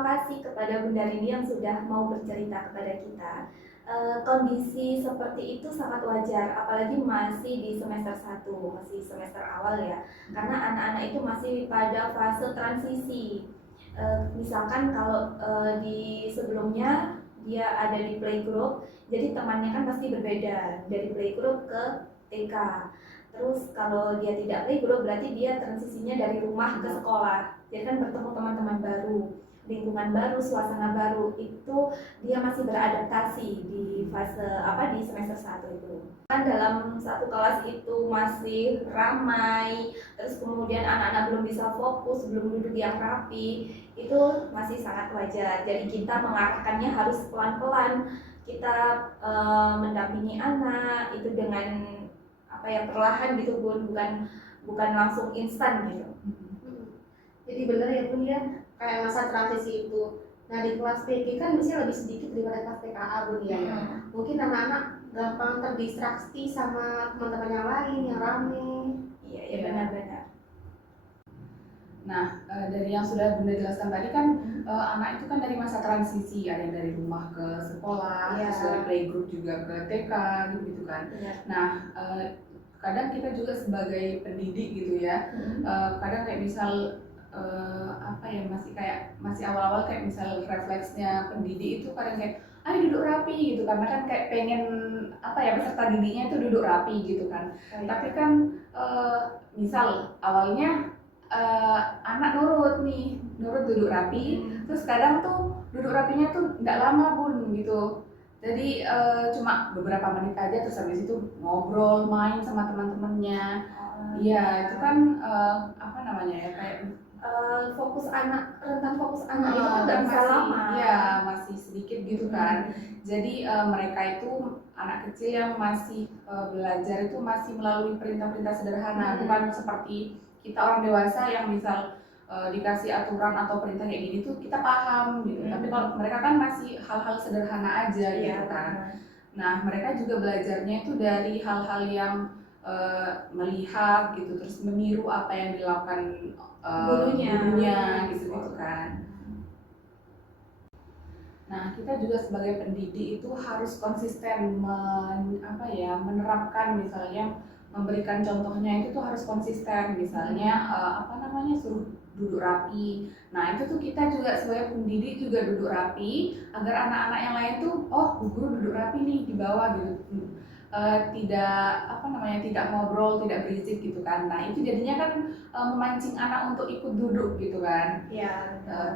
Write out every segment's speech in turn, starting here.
terima kasih kepada Bunda Rini yang sudah mau bercerita kepada kita. Kondisi seperti itu sangat wajar, apalagi masih di semester 1, masih semester awal ya. Karena anak-anak itu masih pada fase transisi. Misalkan kalau di sebelumnya dia ada di playgroup, jadi temannya kan pasti berbeda dari playgroup ke TK. Terus kalau dia tidak playgroup berarti dia transisinya dari rumah ke sekolah. Jadi kan bertemu teman-teman baru, lingkungan baru, suasana baru. Itu dia masih beradaptasi di fase di semester 1 itu. Kan dalam satu kelas itu masih ramai, terus kemudian anak-anak belum bisa fokus, belum duduk yang rapi, itu masih sangat wajar. Jadi kita mengarahkannya harus pelan-pelan. Kita mendampingi anak itu dengan perlahan gitu Bun, bukan langsung instan gitu. Jadi benar ya Bun ya, kayak masa transisi itu. Nah di kelas PG kan biasanya lebih sedikit daripada kelas TKA Bun ya. Mungkin anak-anak gampang terdistraksi sama teman-teman yang lain yang rame. Iya benar-benar. Nah dari yang sudah Bunda jelaskan tadi kan anak itu kan dari masa transisi, ada yang dari rumah ke sekolah, terus dari playgroup juga ke TK gitu kan. Nah kadang kita juga sebagai pendidik gitu ya, kadang kayak misal masih awal-awal kayak misal refleksnya pendidik itu kadang kayak ayo duduk rapi gitu, karena kan kayak pengen peserta didiknya itu duduk rapi gitu kan. Tapi kan misal awalnya anak nurut duduk rapi, terus kadang tuh duduk rapinya tuh nggak lama Bun gitu. Jadi cuma beberapa menit aja, terus habis itu ngobrol, main sama teman-temannya. Iya, itu kan fokus anak, rentang fokus anak itu kan nggak bisa lama. Iya, masih sedikit gitu kan. Jadi mereka itu anak kecil yang masih belajar itu masih melalui perintah-perintah sederhana, bukan seperti kita orang dewasa yang misal dikasih aturan atau perintah kayak gini tuh kita paham gitu. Tapi kalau mereka kan masih hal-hal sederhana aja gitu kan. Nah mereka juga belajarnya itu dari hal-hal yang melihat gitu, terus meniru apa yang dilakukan gurunya gitu kan. Nah kita juga sebagai pendidik itu harus konsisten menerapkan, misalnya memberikan contohnya itu tuh harus konsisten, misalnya suruh duduk rapi. Nah itu tuh kita juga sebagai pendidik juga duduk rapi agar anak-anak yang lain tuh guru duduk rapi nih di bawah gitu. Tidak ngobrol, tidak berisik gitu kan. Nah itu jadinya kan memancing anak untuk ikut duduk gitu kan.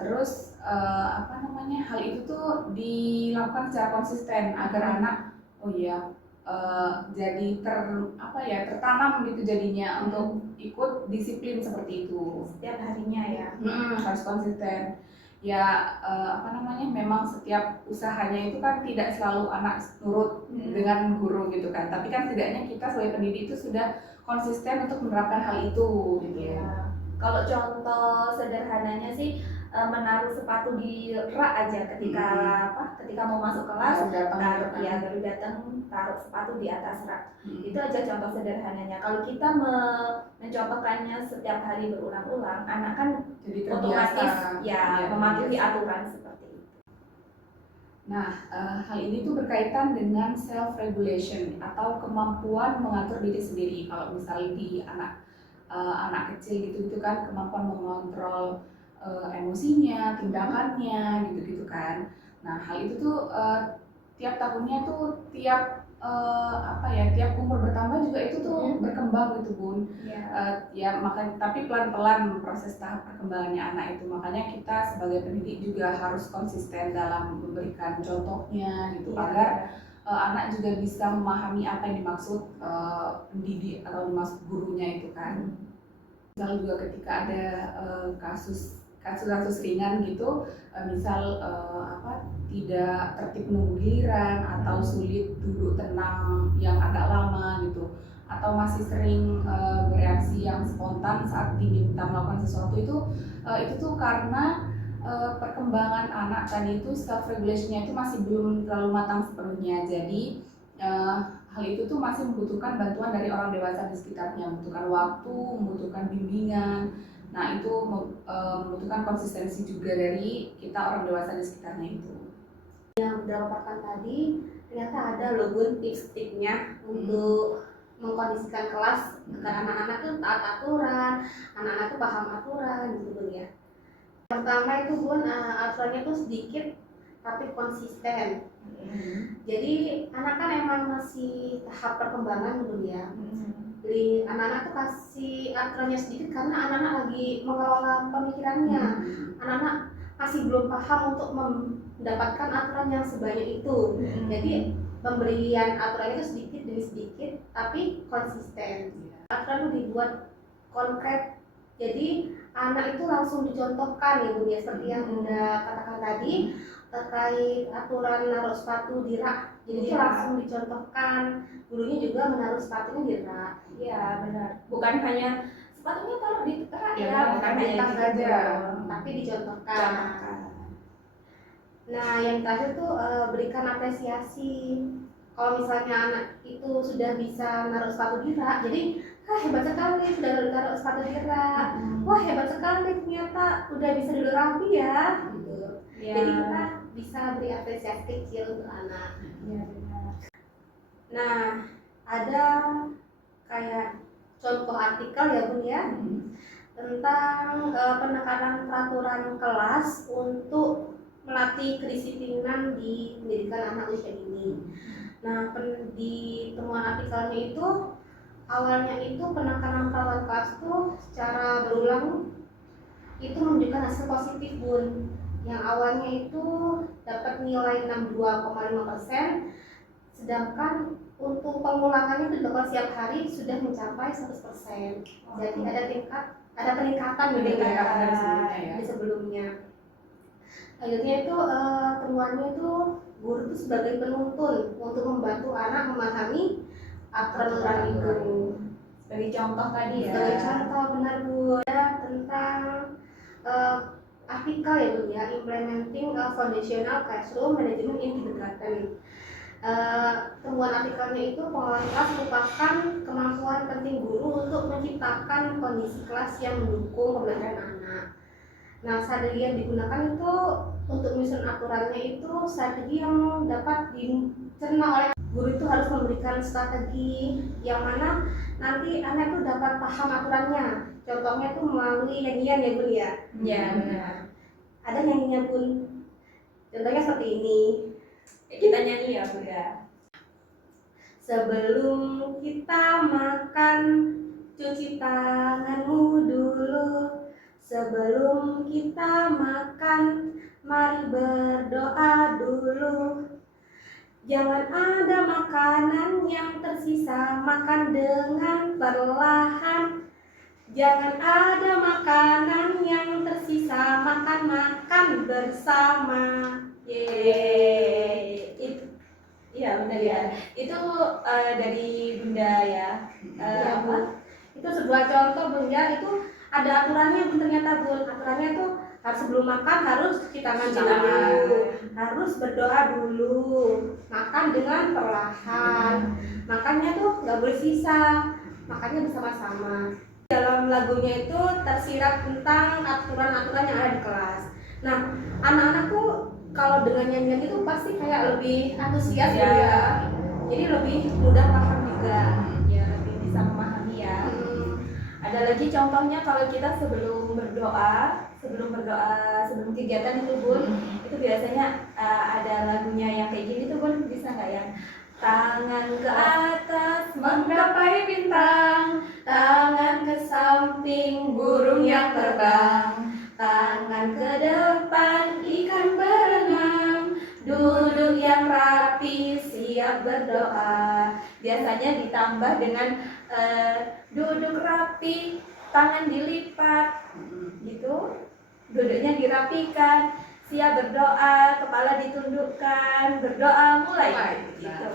Terus hal itu tuh dilakukan secara konsisten agar anak jadi tertanam gitu jadinya untuk ikut disiplin seperti itu setiap harinya ya. Harus konsisten ya. Memang setiap usahanya itu kan tidak selalu anak nurut dengan guru gitu kan, tapi kan setidaknya kita sebagai pendidik itu sudah konsisten untuk menerapkan hal itu gitu ya. Kalau contoh sederhananya sih menaruh sepatu di rak aja ketika mau masuk kelas, baru datang taruh sepatu di atas rak. Itu aja contoh sederhananya. Kalau kita mencontohkannya setiap hari berulang-ulang, anak kan jadi otomatis mematuhi aturan seperti itu. Nah, hal ini tuh berkaitan dengan self regulation atau kemampuan mengatur diri sendiri. Kalau misalnya di anak kecil gitu kan, kemampuan mengontrol emosinya, tindakannya gitu kan. Nah hal itu tuh tiap tahunnya tuh tiap umur bertambah juga itu tuh berkembang gitu Bun. Makanya tapi pelan-pelan proses tahap perkembangannya anak itu, makanya kita sebagai pendidik juga harus konsisten dalam memberikan contohnya gitu agar anak juga bisa memahami apa yang dimaksud pendidik atau dimaksud gurunya itu kan. Misal juga ketika ada kasus ringan gitu, misal tidak tertib menunggu giliran atau sulit duduk tenang yang agak lama gitu, atau masih sering bereaksi yang spontan saat diminta melakukan sesuatu itu tuh karena perkembangan anak tadi itu self regulationnya itu masih belum terlalu matang sepenuhnya. Jadi hal itu tuh masih membutuhkan bantuan dari orang dewasa di sekitarnya, membutuhkan waktu, membutuhkan bimbingan. Nah itu membutuhkan konsistensi juga dari kita orang dewasa di sekitarnya itu. Yang udah paparkan tadi ternyata ada loh Bun tips-tipsnya untuk mengkondisikan kelas agar anak-anak tuh taat aturan, anak-anak tuh paham aturan gitu Bun ya. Pertama itu Bun, aturannya tuh sedikit tapi konsisten. Jadi anak kan emang masih tahap perkembangan Bun ya. Jadi anak-anak tuh kasih aturannya sedikit karena anak-anak lagi mengelola pemikirannya. Anak-anak masih belum paham untuk mendapatkan aturan yang sebanyak itu. Jadi pemberian aturan itu sedikit demi sedikit tapi konsisten. Aturan itu dibuat konkret. Jadi anak itu langsung dicontohkan ya Bun ya, seperti yang Bunda katakan tadi terkait aturan naruh sepatu di rak. Jadi itu langsung dicontohkan, gurunya juga menaruh sepatunya di rak. Iya benar. Bukan hanya sepatunya taruh di rak Ya, ya, bukan hanya Kita gitu. saja, tapi dicontohkan. Nah, yang terakhir tuh berikan apresiasi. Kalau misalnya anak itu sudah bisa naruh sepatu di rak, jadi hebat sekali sudah naruh sepatu di rak. Wah hebat sekali ternyata udah bisa duduk rapi ya. Gitu. Ya. Jadi kita bisa beri apresiasi kecil untuk anak. Ya, benar. Nah, ada kayak contoh artikel ya Bun ya, tentang penekanan peraturan kelas untuk melatih kedisiplinan di pendidikan anak usia dini. Nah, di temuan artikelnya itu awalnya itu penekanan peraturan kelas itu secara berulang itu menunjukkan hasil positif Bun. Yang awalnya itu dapat nilai 62,5%, sedangkan untuk pengulangannya itu dilakukan setiap hari sudah mencapai 100%. Jadi ada peningkatan Dari sebelumnya ya. di sebelumnya. Akhirnya itu temuannya itu guru itu sebagai penuntun untuk membantu anak memahami aturan itu. Sebagai contoh tadi ya. Sebagai contoh benar Bu ya, tentang artikel ya Bu ya, implementing foundational classroom management in kindergarten. Temuan artikelnya itu pengelolaan kelas merupakan kemampuan penting guru untuk menciptakan kondisi kelas yang mendukung pembelajaran anak. Nah, strategi yang digunakan itu untuk menyusun aturannya itu strategi yang dapat dicerna oleh guru. Itu harus memberikan strategi yang mana nanti anak itu dapat paham aturannya. Contohnya tuh melalui nyanyian ya Bun ya. Ya benar. Ada nyanyinya Bun. Contohnya seperti ini. Kita nyanyi ya Bunda. Sebelum kita makan, cuci tanganmu dulu. Sebelum kita makan, mari berdoa dulu. Jangan ada makanan yang tersisa, makan dengan perlahan. Jangan ada makanan yang tersisa, makan bersama. Yeay. Iya benar ya. Itu dari Bunda ya. Ya, Apa? Bu. Itu sebuah contoh Bunda, itu ada aturannya Bun ternyata Bun. Aturannya tuh harus sebelum makan harus cuci tangan Cuci tangan. dulu, harus berdoa dulu, makan dengan perlahan, makannya tuh nggak boleh sisa, makannya bersama-sama. Dalam lagunya itu tersirat tentang aturan-aturan yang ada di kelas. Nah, anak-anak tuh kalau dengan nyanyian itu pasti kayak lebih antusias Ya. ya. Jadi lebih mudah paham juga. Ya lebih bisa memahami ya. Ada lagi contohnya kalau kita sebelum kegiatan itu Bun, itu biasanya ada lagunya yang kayak gini tuh Bun, bisa nggak ya? Tangan ke atas menggapai bintang, tangan ke samping burung yang terbang, tangan ke depan ikan berenang, duduk yang rapi siap berdoa. Biasanya ditambah dengan duduk rapi, tangan dilipat, gitu. Duduknya dirapikan, siap berdoa, kepala ditundukkan, berdoa mulai. Gitu.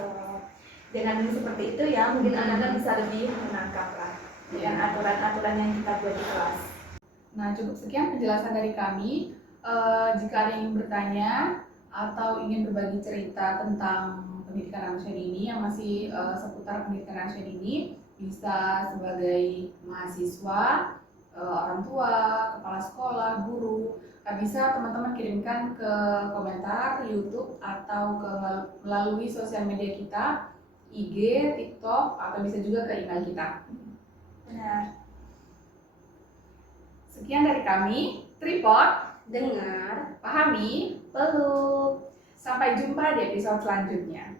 Dengan seperti itu ya, mungkin anak-anak bisa lebih menangkap lah dengan aturan-aturan yang kita buat di kelas. Nah, cukup sekian penjelasan dari kami. Jika ada yang ingin bertanya atau ingin berbagi cerita tentang pendidikan anak usia dini yang masih seputar pendidikan anak usia dini, bisa sebagai mahasiswa orang tua, kepala sekolah, guru. Bisa teman-teman kirimkan ke komentar YouTube atau melalui sosial media kita, IG, TikTok, atau bisa juga ke email kita. Benar. Sekian dari kami, Tripod, Dengar, pahami, Peluk. sampai jumpa di episode selanjutnya.